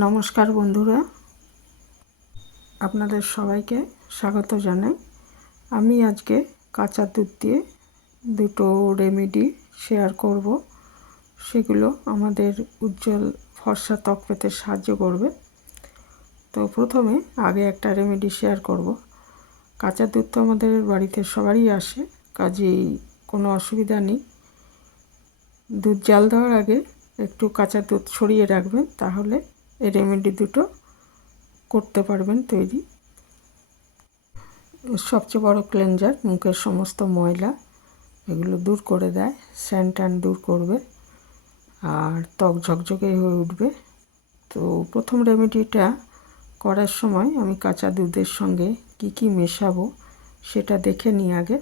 নমস্কার বন্ধুরা, আপনাদের সবাইকে স্বাগত জানাই। আমি আজকে কাঁচা দুধ দিয়ে দুটো রেমেডি শেয়ার করব। সেগুলো আমাদের উজ্জ্বল ফর্সা ত্বক পেতে সাহায্য করবে। তো প্রথমে আগে একটা রেমেডি শেয়ার করব। কাঁচা দুধ তো আমাদের বাড়িতে সবারই আসে, কাজেই কোনো অসুবিধা নেই। দুধ জাল দেওয়ার আগে একটু কাঁচা দুধ ছড়িয়ে রাখবেন, তাহলে এই রেমেডি দুটো করতে পারবেন তৈরি। সবচেয়ে বড় ক্লেনজার, মুখের সমস্ত ময়লা এগুলো দূর করে দেয়, স্যান ট্যান দূর করবে, আর ত্বক ঝকঝকে হয়ে উঠবে। তো প্রথম রেমেডিটা করার সময় আমি কাঁচা দুধের সঙ্গে কি কি মেশাবো সেটা দেখে নিই আগে।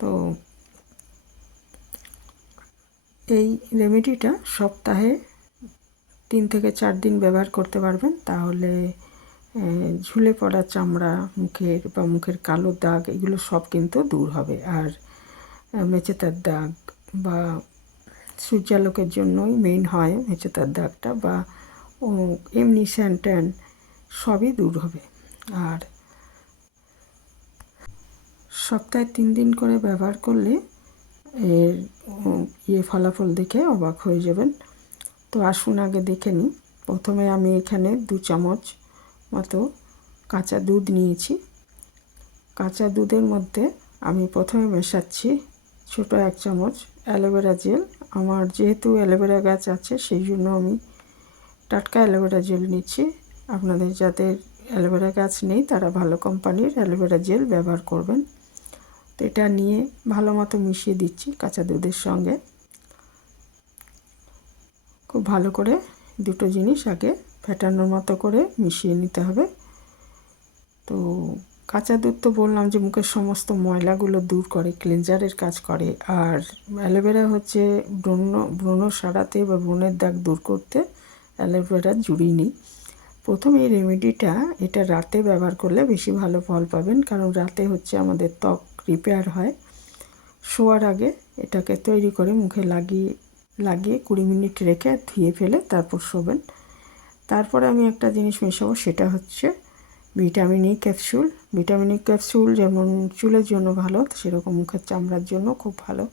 তো এই রেমেডিটা সপ্তাহে 3 থেকে 4 দিন ব্যবহার করতে পারবেন, তাহলে ঝুলে পড়া চামড়া মুখের বা মুখের কালো দাগ এগুলো সব কিন্তু দূর হবে। আর মেচেতার দাগ বা সূর্যালোকের জন্যই মেইন হয় মেচেতার দাগটা, বা এমনি স্যান ট্যান সবই দূর হবে। আর সপ্তাহে 3 দিন করে ব্যবহার করলে এর ফলাফল দেখে অবাক হয়ে যাবেন। তো আসুন আগে দেখে নিই। প্রথমে আমি এখানে 2 চামচ মতো কাঁচা দুধ নিয়েছি। কাঁচা দুধের মধ্যে আমি প্রথমে মেশাচ্ছি ছোটো 1 চামচ অ্যালোভেরা জেল। আমার যেহেতু অ্যালোভেরা গাছ আছে, সেই জন্য আমি টাটকা অ্যালোভেরা জেল নিচ্ছি। আপনাদের যাদের অ্যালোভেরা গাছ নেই তারা ভালো কোম্পানির অ্যালোভেরা জেল ব্যবহার করবেন। তো এটা নিয়ে ভালো মতো মিশিয়ে দিচ্ছি কাঁচা দুধের সঙ্গে। খুব ভালো করে দুটো জিনিস আগে ফেটানোর মতো করে মিশিয়ে নিতে হবে। তো কাঁচা দুধ তো বললাম যে মুখের সমস্ত ময়লাগুলো দূর করে, ক্লিনজারের কাজ করে। আর অ্যালোভেরা হচ্ছে ব্রণ সারাতে বা ব্রণের দাগ দূর করতে অ্যালোভেরার জুড়ি নেই। প্রথমে এই রেমেডিটা এটা রাতে ব্যবহার করলে বেশি ভালো ফল পাবেন, কারণ রাতে হচ্ছে আমাদের ত্বক রিপেয়ার হয়। শোয়ার আগে এটাকে তৈরি করে মুখে লাগিয়ে 20 মিনিট রেখে ধুয়ে ফেলে তারপর শোবেন। তারপরে আমি একটা জিনিস মেশাবো, সেটা হচ্ছে vitamin E capsule. Vitamin E capsule যেমন চুলের জন্য ভালো, সেরকম মুখের চামড়ার জন্য খুব ভালো।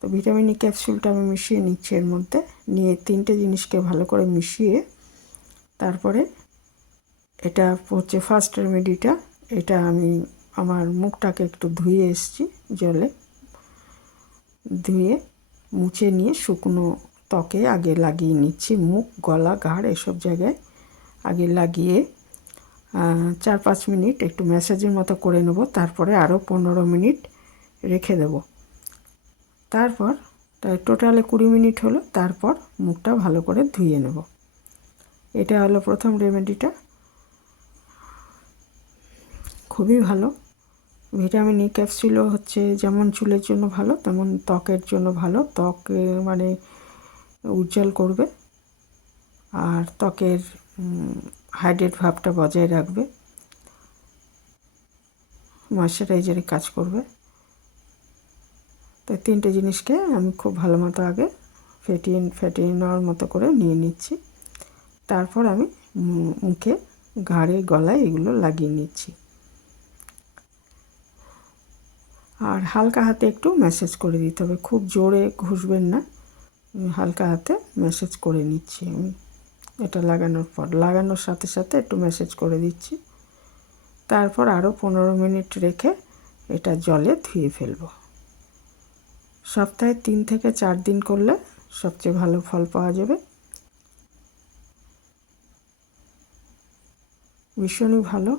তো ভিটামিন ই ক্যাপসুলটা আমি মিশিয়ে নিচ্ছি এর মধ্যে। নিয়ে 3টে জিনিসকে ভালো করে মিশিয়ে তারপরে এটা হচ্ছে ফার্স্ট রেমেডিটা। এটা আমি আমার মুখটাকে একটু ধুয়ে এসেছি, জলে ধুয়ে মুছে নিয়ে শুকনো ত্বকে আগে লাগিয়ে নিচ্ছি। মুখ, গলা, ঘাড় এসব জায়গায় আগে লাগিয়ে 4-5 মিনিট একটু ম্যাসাজের মতো করে নেব। তারপরে আরও 15 মিনিট রেখে দেব। তারপর টোটালে 20 মিনিট হলো। তারপর মুখটা ভালো করে ধুয়ে নেব। এটা হলো প্রথম রেমেডিটা, খুবই ভালো। ভিটামিন ই ক্যাপসুলও হচ্ছে যেমন চুলের জন্য ভালো, তেমন ত্বকের জন্য ভালো। ত্বক মানে উজ্জ্বল করবে, আর ত্বকের হাইড্রেট ভাবটা বজায় রাখবে, ময়শ্চারাইজারের কাজ করবে। তো 3টে জিনিসকে আমি খুব ভালো মতো আগে ফেটিয়ে নেওয়ার মতো করে নিয়ে নিচ্ছি। তারপর আমি মুখে, ঘাড়ে, গলায় এগুলো লাগিয়ে নিচ্ছি। আর হালকা হাতে একটু ম্যাসাজ করে দিতে হবে, খুব জোরে ঘষবেন না, হালকা হাতে ম্যাসাজ করে নিচ্ছি আমি। এটা লাগানোর সাথে সাথে একটু ম্যাসাজ করে দিচ্ছি। তারপর আরও 15 মিনিট রেখে এটা জলে ধুয়ে ফেলব। সপ্তাহে 3 থেকে 4 দিন করলে সবচেয়ে ভালো ফল পাওয়া যাবে। ভীষণই ভালো,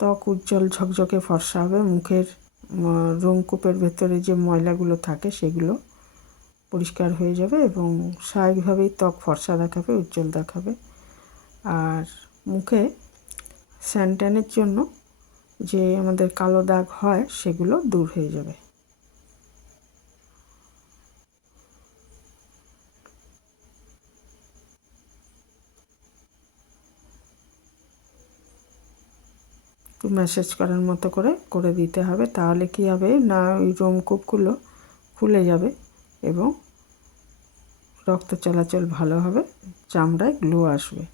ত্বক উজ্জ্বল ঝকঝকে ফর্সা হবে। মুখের রোমকূপের ভেতরে যে ময়লাগুলো থাকে সেগুলো পরিষ্কার হয়ে যাবে এবং স্বাভাবিকভাবেই ত্বক ফর্সা দেখাবে, উজ্জ্বল দেখাবে। আর মুখে স্যান ট্যানের জন্য যে আমাদের কালো দাগ হয় সেগুলো দূর হয়ে যাবে। একটু ম্যাসাজ করার মতো করে দিতে হবে, তাহলে কি হবে না, ওই রোমকূপগুলো খুলে যাবে এবং রক্ত চলাচল ভালো হবে, চামড়ায় গ্লো আসবে।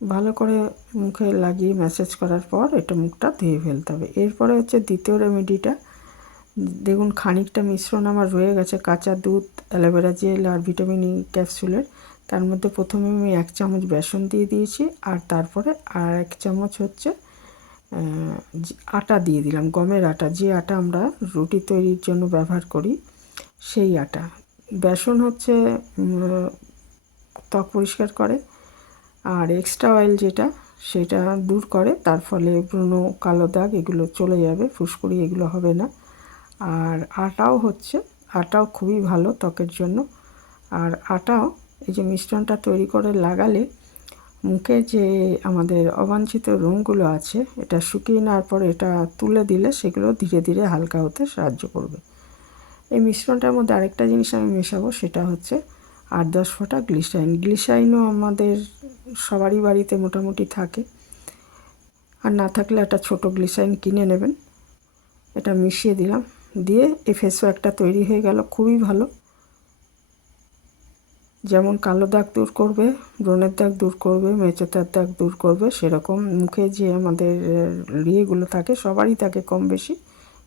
ভালো করে মুখে লাগিয়ে ম্যাসাজ করার পর এটা মুখটা ধুয়ে ফেলতে হবে। এরপরে হচ্ছে দ্বিতীয় রেমেডিটা। দেখুন খানিকটা মিশ্রণ আমার রয়ে গেছে, কাঁচা দুধ, অ্যালোভেরা জেল আর ভিটামিন ই ক্যাপসুলের। তার মধ্যে প্রথমে আমি 1 চামচ বেসন দিয়ে দিয়েছি, আর তারপরে আর 1 চামচ হচ্ছে আটা দিয়ে দিলাম, গমের আটা, যে আটা আমরা রুটি তৈরির জন্য ব্যবহার করি সেই আটা। বেসন হচ্ছে ত্বক পরিষ্কার করে, আর এক্সট্রা অয়েল যেটা সেটা দূর করে, তার ফলে ব্রণ, কালো দাগ এগুলো চলে যাবে, ফুসকুড়ি এগুলো হবে না। আর আটাও খুবই ভালো ত্বকের জন্য। আর আটাও এই যে মিশ্রণটা তৈরি করে লাগালে মুখে যে আমাদের অবাঞ্ছিত রোমগুলো আছে এটা শুকিয়ে নেওয়ার পর এটা তুলে দিলে সেগুলো ধীরে ধীরে হালকা হতে সাহায্য করবে। এই মিশ্রণটার মধ্যে আরেকটা জিনিস আমি মেশাবো, সেটা হচ্ছে 8-10 ফোঁটা গ্লিসারিন। গ্লিসারিনও আমাদের সবারই বাড়িতে মোটামুটি থাকে, আর না থাকলে একটা ছোট গ্লিসারিন কিনে নেবেন। এটা মিশিয়ে দিলাম, দিয়ে এই ফেস প্যাকটা তৈরি হয়ে গেল। খুবই ভালো, যেমন কালো দাগ দূর করবে, ব্রণের দাগ দূর করবে, মেচেতার দাগ দূর করবে, সেরকম মুখে যে আমাদের ইয়েগুলো থাকে সবারই থাকে কম বেশি,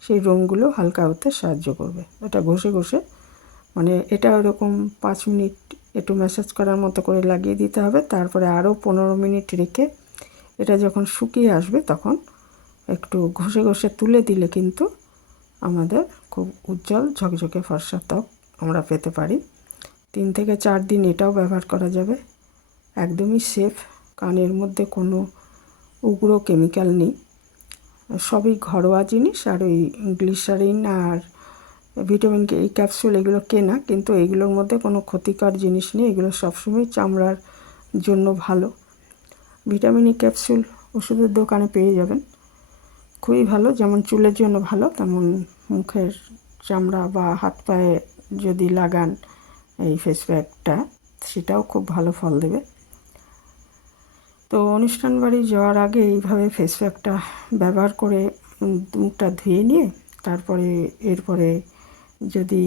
সেই রঙগুলো হালকা হতে সাহায্য করবে। এটা ঘষে ঘষে মানে এটা ওরকম 5 মিনিট একটু ম্যাসাজ করার মতো করে লাগিয়ে দিতে হবে। তারপরে আরও 15 মিনিট রেখে এটা যখন শুকিয়ে আসবে তখন একটু ঘষে ঘষে তুলে দিলে কিন্তু আমাদের খুব উজ্জ্বল ঝকঝকে ফর্সা ত্বক আমরা পেতে পারি। 3 থেকে 4 দিন এটাও ব্যবহার করা যাবে, একদমই সেফ, কারণ এর মধ্যে কোনো উগ্র কেমিক্যাল নেই, সবই ঘরোয়া জিনিস। আর ওই গ্লিসারিন আর ভিটামিন ই ক্যাপসুল এগুলো কেনা, কিন্তু এগুলোর মধ্যে কোনো ক্ষতিকর জিনিস নেই, এগুলো সবসময় চামড়ার জন্য ভালো। ভিটামিন ই ক্যাপসুল ওষুধের দোকানে পেয়ে যাবেন, খুবই ভালো, যেমন চুলের জন্য ভালো তেমন মুখের চামড়া বা হাত পায়ে যদি লাগান এই ফেস প্যাকটা সেটাও খুব ভালো ফল দেবে। তো অনুষ্ঠান বাড়ি যাওয়ার আগে এইভাবে ফেস প্যাকটা ব্যবহার করে মুখটা ধুয়ে নিয়ে তারপরে এরপরে যদি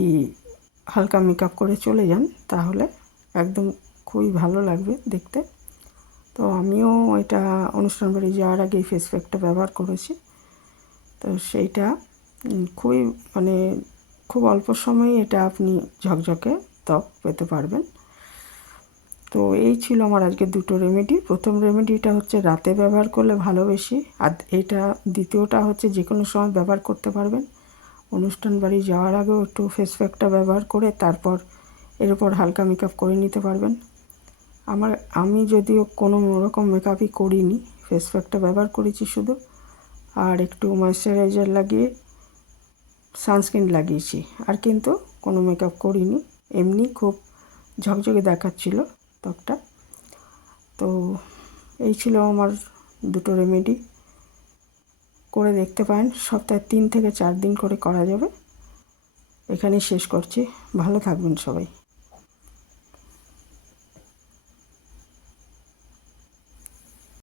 হালকা মেকআপ করে চলে যান তাহলে একদম খুবই ভালো লাগবে দেখতে। তো আমিও এটা অনুষ্ঠান বাড়ি যাওয়ার আগে এই ফেস প্যাকটা ব্যবহার করেছি, তো সেইটা খুবই মানে খুব অল্প সময়ে এটা আপনি ঝকঝকে ত্বক পেতে পারবেন। তো এই ছিল আমার আজকে 2টো রেমেডি। প্রথম রেমেডিটা হচ্ছে রাতে ব্যবহার করলে ভালো বেশি, আর এটা দ্বিতীয়টা হচ্ছে যে কোনো সময় ব্যবহার করতে পারবেন। অনুষ্ঠান বাড়ি যাওয়ার আগেও একটু ফেস প্যাকটা ব্যবহার করে তারপর এর উপর হালকা মেকআপ করে নিতে পারবেন। আমি যদিও কোনো রকম মেকআপই করিনি, ফেস প্যাকটা ব্যবহার করেছি শুধু, আর একটু ময়েশ্চারাইজার লাগিয়ে সানস্ক্রিন লাগিয়েছি, আর কিন্তু কোনো মেকআপ করিনি, এমনি খুব ঝকঝকে দেখাচ্ছিল ত্বকটা। তো এই ছিল আমার 2টো রেমেডি, করে দেখতে পারেন, সপ্তাহে 3 থেকে 4 দিন করে করা যাবে। এখানেই শেষ করছি, ভালো থাকবেন সবাই।